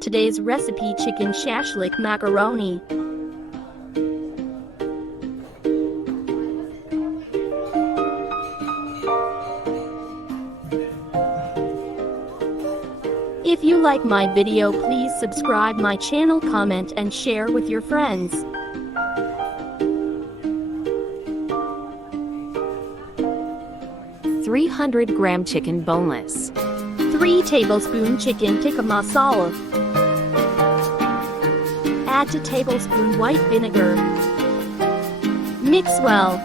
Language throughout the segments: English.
Today's recipe: chicken shashlik macaroni. If you like my video, please subscribe my channel, comment and share with your friends. gram chicken boneless. 3 tablespoon chicken tikka masala. Add 2 tablespoon white vinegar. Mix well.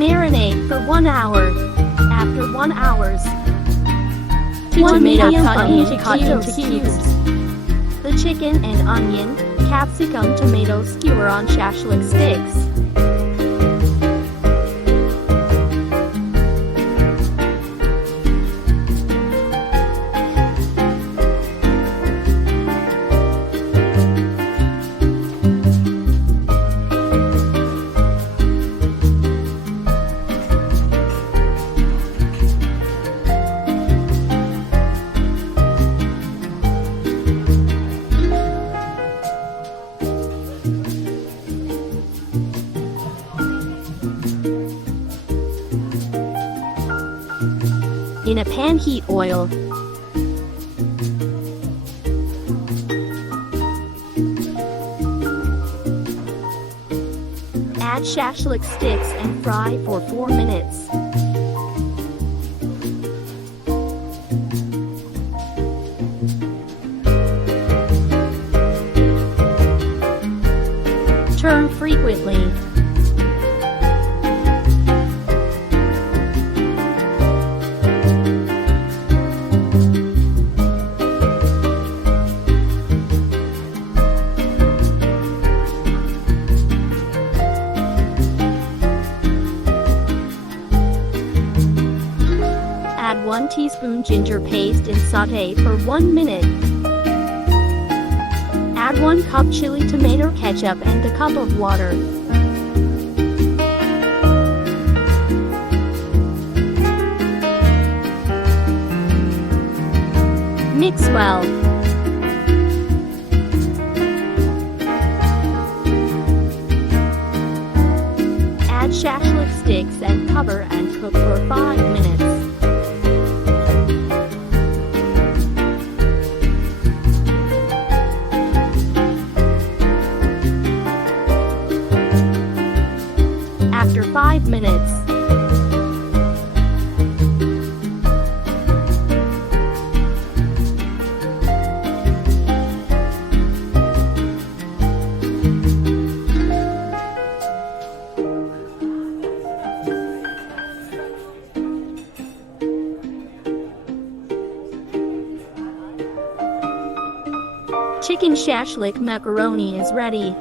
Marinate for 1 hour. After 1 hour, 2 tomato cut into cubes. The chicken and onion, capsicum, tomato skewer on shashlik sticks. In a pan, heat oil. Add shashlik sticks and fry for 4 minutes. Turn frequently. Add 1 teaspoon ginger paste and saute for 1 minute. Add 1 cup chili tomato ketchup and a cup of water. Mix well. Add shashlik sticks and cover and cook for 5 minutes. After 5 minutes, chicken shashlik macaroni is ready.